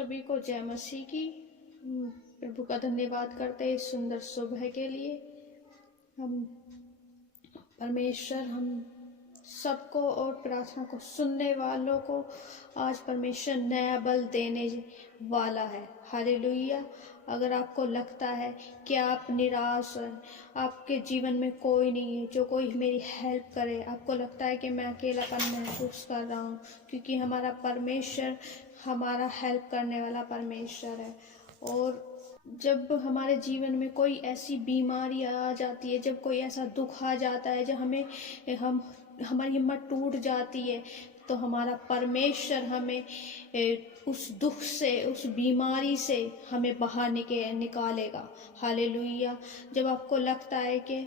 सभी को जय मसीह की। प्रभु का धन्यवाद करते हैं इस सुंदर सुबह के लिए। हम परमेश्वर हम सबको और प्रार्थना को सुनने वालों को आज परमेश्वर नया बल देने वाला है। हालेलुया। अगर आपको लगता है कि आप निराश हैं, आपके जीवन में कोई नहीं है जो कोई मेरी हेल्प करे, आपको लगता है कि मैं अकेलापन महसूस कर रहा हूँ, क्योंकि हमारा परमेश्वर हमारा हेल्प करने वाला परमेश्वर है। और जब हमारे जीवन में कोई ऐसी बीमारी आ जाती है, जब कोई ऐसा दुख आ जाता है, जब हमारी हिम्मत टूट जाती है, तो हमारा परमेश्वर हमें उस दुख से, उस बीमारी से हमें बाहर निकालेगा। हालेलुया। जब आपको लगता है कि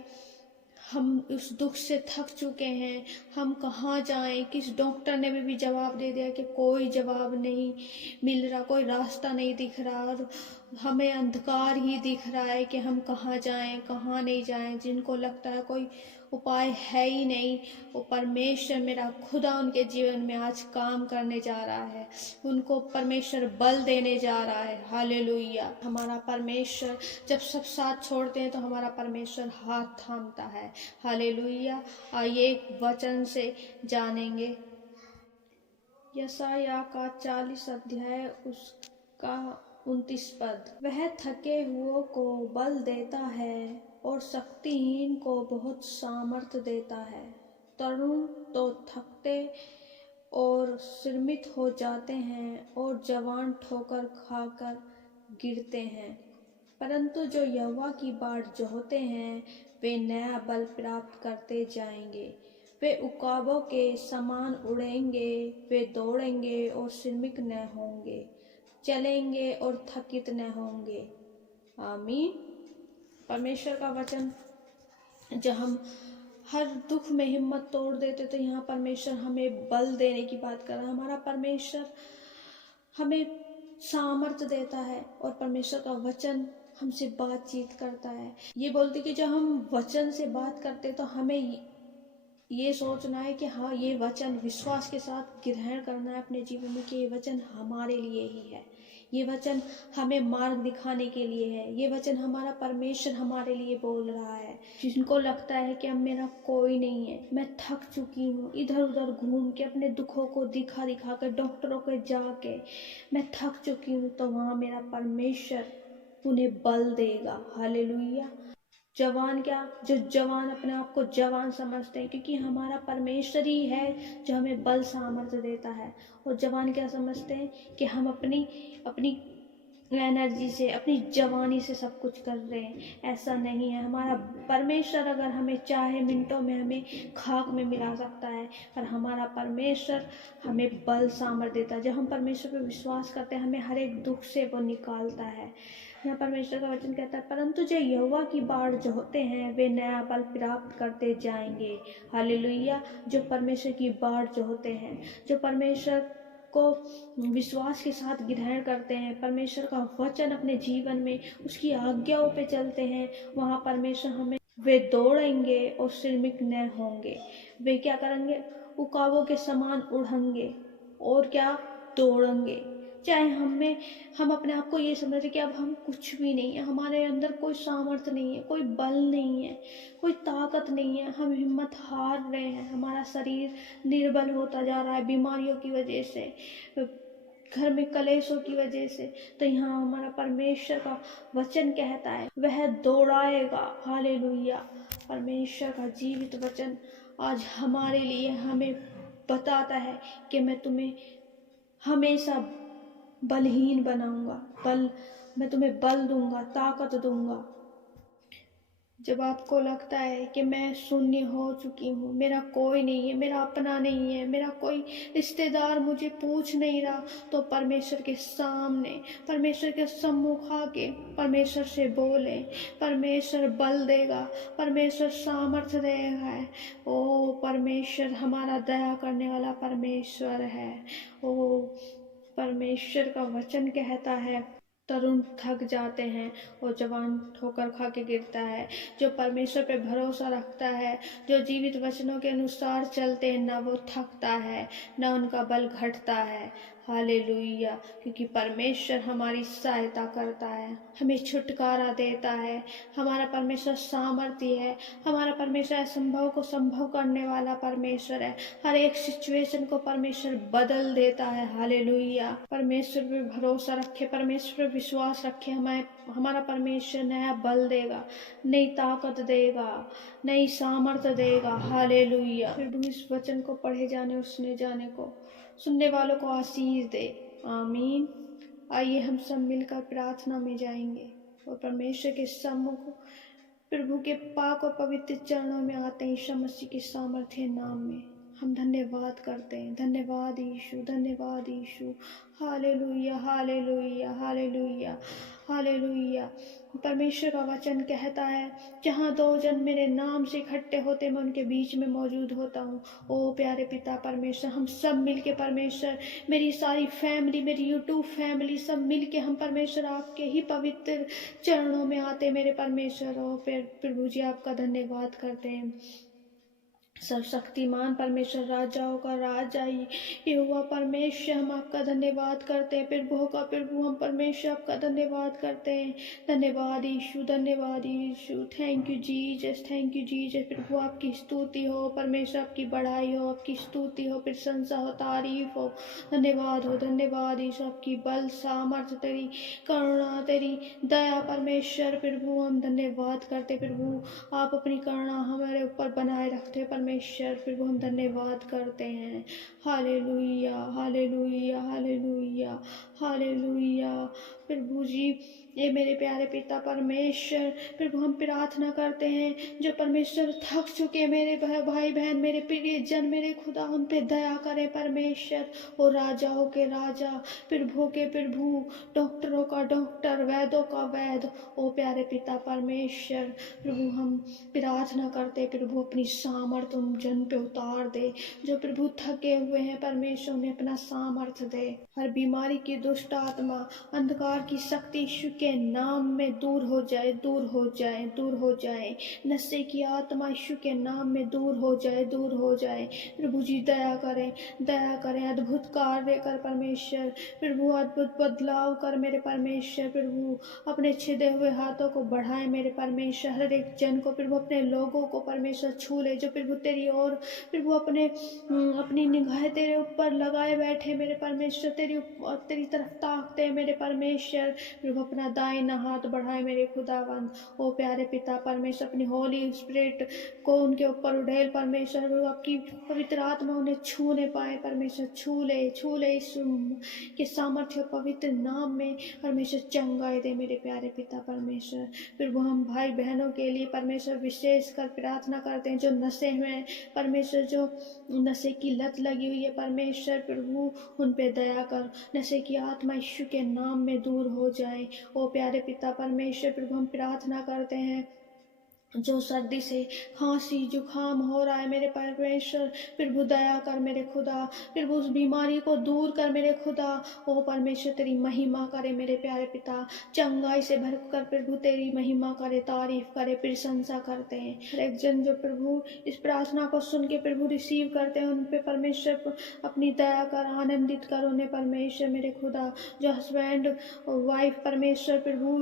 हम उस दुख से थक चुके हैं, हम कहाँ जाएं, किस डॉक्टर ने भी जवाब दे दिया कि कोई जवाब नहीं मिल रहा, कोई रास्ता नहीं दिख रहा, और हमें अंधकार ही दिख रहा है कि हम कहाँ जाएं कहाँ नहीं जाएं। जिनको लगता है कोई उपाय है ही नहीं, वो परमेश्वर मेरा खुदा उनके जीवन में आज काम करने जा रहा है, उनको परमेश्वर बल देने जा रहा है। हालेलुया। हमारा परमेश्वर जब सब साथ छोड़ते हैं तो हमारा परमेश्वर हाथ थामता है। हालेलुया। आइए एक वचन से जानेंगे यशायाह का 40 अध्याय उसका 29 पद। वह थके हुओं को बल देता है और शक्तिहीन को बहुत सामर्थ्य देता है। तरुण तो थकते और श्रमित हो जाते हैं और जवान ठोकर खाकर गिरते हैं, परंतु जो यहोवा की बाट जोहते हैं वे नया बल प्राप्त करते जाएंगे। वे उकाबों के समान उड़ेंगे, वे दौड़ेंगे और श्रमित न होंगे, चलेंगे और थकित न होंगे। आमीन। परमेश्वर का वचन, जब हम हर दुख में हिम्मत तोड़ देते तो यहाँ परमेश्वर हमें बल देने की बात कर रहा है। हमारा परमेश्वर हमें सामर्थ्य देता है और परमेश्वर का वचन हमसे बातचीत करता है। ये बोलते कि जब हम वचन से बात करते तो हमें ये सोचना है कि हाँ, ये वचन विश्वास के साथ ग्रहण करना है अपने जीवन में कि ये वचन हमारे लिए ही है, ये वचन हमें मार्ग दिखाने के लिए है, ये वचन हमारा परमेश्वर हमारे लिए बोल रहा है। जिनको लगता है कि अब मेरा कोई नहीं है, मैं थक चुकी हूँ, इधर उधर घूम के अपने दुखों को दिखा दिखा कर डॉक्टरों के जाके मैं थक चुकी हूँ, तो वहाँ मेरा परमेश्वर उन्हें बल देगा। हालेलुया। जवान क्या, जो जवान अपने आप को जवान समझते हैं, क्योंकि हमारा परमेश्वर ही है जो हमें बल सामर्थ्य देता है। और जवान क्या समझते हैं कि हम अपनी अपनी एनर्जी से, अपनी जवानी से सब कुछ कर रहे हैं। ऐसा नहीं है। हमारा परमेश्वर अगर हमें चाहे मिनटों में हमें खाक में मिला सकता है, पर हमारा परमेश्वर हमें बल सामर्थ्य देता है। जब हम परमेश्वर पर विश्वास करते हैं, हमें हर एक दुख से वो निकालता है। यहाँ परमेश्वर का वचन कहता है, परंतु जो यहोवा की बाट जोहते हैं वे नया बल प्राप्त करते जाएंगे। हालेलुया। जो परमेश्वर की बाट जोहते हैं, जो परमेश्वर को विश्वास के साथ ग्रहण करते हैं, परमेश्वर का वचन अपने जीवन में उसकी आज्ञाओं पे चलते हैं, वहाँ परमेश्वर हमें, वे दौड़ेंगे और श्रमित न होंगे। वे क्या करेंगे? उकाबों के समान उड़ेंगे और क्या? दौड़ेंगे। चाहे हम अपने आप को ये समझ रहे कि अब हम कुछ भी नहीं है, हमारे अंदर कोई सामर्थ्य नहीं है, कोई बल नहीं है, कोई ताकत नहीं है, हम हिम्मत हार रहे हैं, हमारा शरीर निर्बल होता जा रहा है बीमारियों की वजह से, घर में कलेशों की वजह से, तो यहाँ हमारा परमेश्वर का वचन कहता है वह दौड़ाएगा। हालेलुया। परमेश्वर का जीवित वचन आज हमारे लिए हमें बताता है कि मैं तुम्हें हमेशा बलहीन बनाऊंगा, मैं तुम्हें बल दूंगा, ताकत दूंगा। जब आपको लगता है कि मैं शून्य हो चुकी हूँ, मेरा कोई नहीं है, मेरा अपना नहीं है, मेरा कोई रिश्तेदार मुझे पूछ नहीं रहा, तो परमेश्वर के सामने, परमेश्वर के सम्मुख आके परमेश्वर से बोले। परमेश्वर बल देगा, परमेश्वर सामर्थ्य देगा। ओ परमेश्वर हमारा दया करने वाला परमेश्वर है। ओ परमेश्वर का वचन कहता है, तरुण थक जाते हैं और जवान ठोकर खा के गिरता है। जो परमेश्वर पे भरोसा रखता है, जो जीवित वचनों के अनुसार चलते हैं, ना वो थकता है, ना उनका बल घटता है। हालेलुया। क्योंकि परमेश्वर हमारी सहायता करता है, हमें छुटकारा देता है। हमारा परमेश्वर सामर्थी है, हमारा परमेश्वर असंभव को संभव करने वाला परमेश्वर है। हर एक सिचुएशन को परमेश्वर बदल देता है। हालेलुया। परमेश्वर पे भरोसा रखे, परमेश्वर पे विश्वास रखे। हमारा परमेश्वर नया बल देगा, नई ताकत देगा, नई सामर्थ्य देगा। हालेलुया। प्रभु इस वचन को पढ़े जाने और सुने जाने को, सुनने वालों को आशीष दे। आमीन। आइए हम सब मिलकर प्रार्थना में जाएंगे और परमेश्वर के सम्मुख प्रभु के पाक और पवित्र चरणों में आते हैं। यीशु मसीह के सामर्थ्य नाम में हम धन्यवाद करते हैं। धन्यवाद यीशु, धन्यवाद Yeshu. Hallelujah, hallelujah, hallelujah, hallelujah. परमेश्वर का वचन कहता है, जहाँ दो जन मेरे नाम से इकट्ठे होते मैं उनके बीच में मौजूद होता हूँ। ओ प्यारे पिता परमेश्वर, हम सब मिलके परमेश्वर, मेरी सारी फैमिली, मेरी यूट्यूब फैमिली, सब मिलके हम परमेश्वर आपके ही पवित्र चरणों में आते मेरे परमेश्वर। ओ प्रभु जी, आपका धन्यवाद करते हैं। सर्वशक्तिमान परमेश्वर, राजाओं का राजा यहोवा परमेश्वर, हम आपका धन्यवाद करते हैं। प्रभु का प्रभु, हम परमेश्वर आपका धन्यवाद करते हैं। धन्यवाद यीशु, धन्यवाद Yeshu. Thank you Jesus, thank you Jesus. प्रभु आपकी स्तुति हो, परमेश्वर आपकी बढ़ाई हो, आपकी स्तुति हो, प्रशंसा हो, तारीफ हो, धन्यवाद हो, धन्यवाद यीशु। आपकी बल, सामर्थ्य, तेरी करुणा, तेरी दया परमेश्वर। प्रभु हम धन्यवाद करते प्रभु, आप अपनी करुणा हमारे ऊपर बनाए रखते परमेश्वर। प्रभु हम धन्यवाद करते हैं। Hallelujah, hallelujah, hallelujah, hallelujah. प्रभु जी, ये मेरे प्यारे पिता परमेश्वर, प्रभु हम प्रार्थना करते हैं, जो परमेश्वर थक चुके मेरे भाई बहन, मेरे प्रिय जन, मेरे खुदा, उन पे दया करें परमेश्वर। और राजाओं के राजा, प्रभु के प्रभु, डॉक्टरों का डॉक्टर, वैद्यों का वैद्य, ओ प्यारे पिता परमेश्वर, प्रभु हम प्रार्थना करते प्रभु अपनी सामर्थ उन जन पे उतार दे, जो प्रभु थके हुए हैं परमेश्वर, उन्हें अपना सामर्थ दे। हर बीमारी की दुष्ट आत्मा, अंधकार की शक्ति यीशु के नाम में दूर हो जाए, दूर हो जाए, दूर हो जाए। नशे की आत्मा यीशु के नाम में दूर हो जाए, दूर हो जाए। प्रभु जी दया करें, दया करें, अद्भुत कार्य कर परमेश्वर। प्रभु अद्भुत बदलाव कर मेरे परमेश्वर। प्रभु अपने छिदे हुए हाथों को बढ़ाए मेरे परमेश्वर। हर एक जन को प्रभु, अपने लोगों को परमेश्वर छू ले, जो प्रभु तेरी ओर प्रभु अपनी निगाहें तेरे ऊपर लगाए बैठे मेरे परमेश्वर, तेरी तरफ ताकते हैं मेरे परमेश्वर। प्रभु अपना दाहिना हाथ बढ़ाए मेरे खुदावंद। ओ प्यारे पिता परमेश्वर, अपनी होली स्पिरिट को उनके ऊपर उड़ेल परमेश्वर। प्रभु आपकी पवित्र आत्मा उन्हें छूने पाए परमेश्वर। छू ले, छू ले यीशु के सामर्थ्य पवित्र नाम में परमेश्वर चंगाई दे मेरे प्यारे पिता परमेश्वर। प्रभु हम भाई बहनों के लिए परमेश्वर विशेष कर प्रार्थना करते हैं, जो नशे में परमेश्वर, जो नशे की लत लगी हुई है परमेश्वर। प्रभु उन पे दया कर, नशे की आत्मा यीशु के नाम में दूर हो जाए। ओ प्यारे पिता परमेश्वर, प्रभु हम प्रार्थना करते हैं, जो सर्दी से खांसी जुकाम हो रहा है मेरे परमेश्वर, प्रभु दया कर मेरे खुदा। प्रभु उस बीमारी को दूर कर मेरे खुदा। ओ परमेश्वर तेरी महिमा करे मेरे प्यारे पिता, चंगाई से भर कर प्रभु तेरी महिमा करे, तारीफ करे, प्रशंसा करते हैं। हर एक जन जो प्रभु इस प्रार्थना को सुन के प्रभु रिसीव करते हैं, उन पे परमेश्वर अपनी दया कर, आनंदित कर उन्हें परमेश्वर मेरे खुदा। जो हस्बैंड वाइफ परमेश्वर प्रभु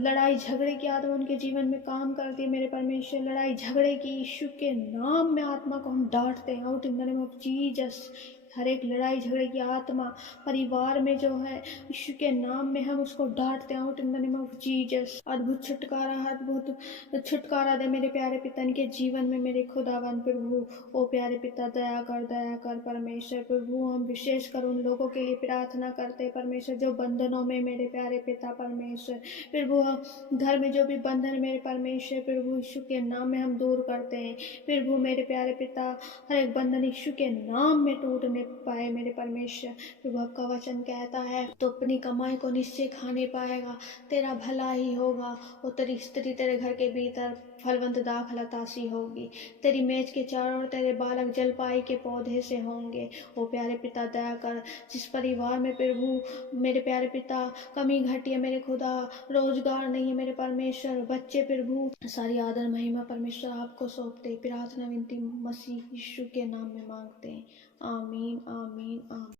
लड़ाई झगड़े की आत्मा उनके जीवन में काम करती है मेरे परमेश्वर, लड़ाई झगड़े की यीशु के नाम में आत्मा को हम डांटते हैं, out in the name of Jesus. हर एक लड़ाई झगड़े की आत्मा परिवार में जो है, यीशु के नाम में हम उसको डांटते हैं, out in the name of Jesus. अद्भुत छुटकारा, अद्भुत छुटकारा दे मेरे प्यारे पिता के जीवन में मेरे खुदावन प्रभु। ओ प्यारे पिता दया कर परमेश्वर। प्रभु हम विशेष कर उन लोगों के लिए प्रार्थना करते हैं परमेश्वर, जो बंधनों में मेरे प्यारे पिता परमेश्वर। प्रभु घर में जो भी बंधन है मेरे परमेश्वर, प्रभु यीशु के नाम में हम दूर करते हैं। प्रभु मेरे प्यारे पिता, हर एक बंधन यीशु के नाम में टूटने पाए मेरे परमेश्वर। प्रभु आपका वचन कहता है, तो अपनी कमाई को निश्चय खाने पाएगा, तेरा भला ही होगा। और तेरी स्त्री तेरे घर के भीतर फलवंत दाखलता सी होगी, तेरी मेज के चारों ओर तेरे बालक जलपाई के पौधे से होंगे। ओ प्यारे पिता दया कर, जिस परिवार में प्रभु मेरे प्यारे पिता कमी घटी है मेरे खुदा, रोजगार नहीं है मेरे परमेश्वर, बच्चे प्रभु, सारी आदर महिमा परमेश्वर आपको सौंपते, प्रार्थना विनती मसीह यीशु के नाम में मांगते हैं। आमीन, आमीन, आमीन।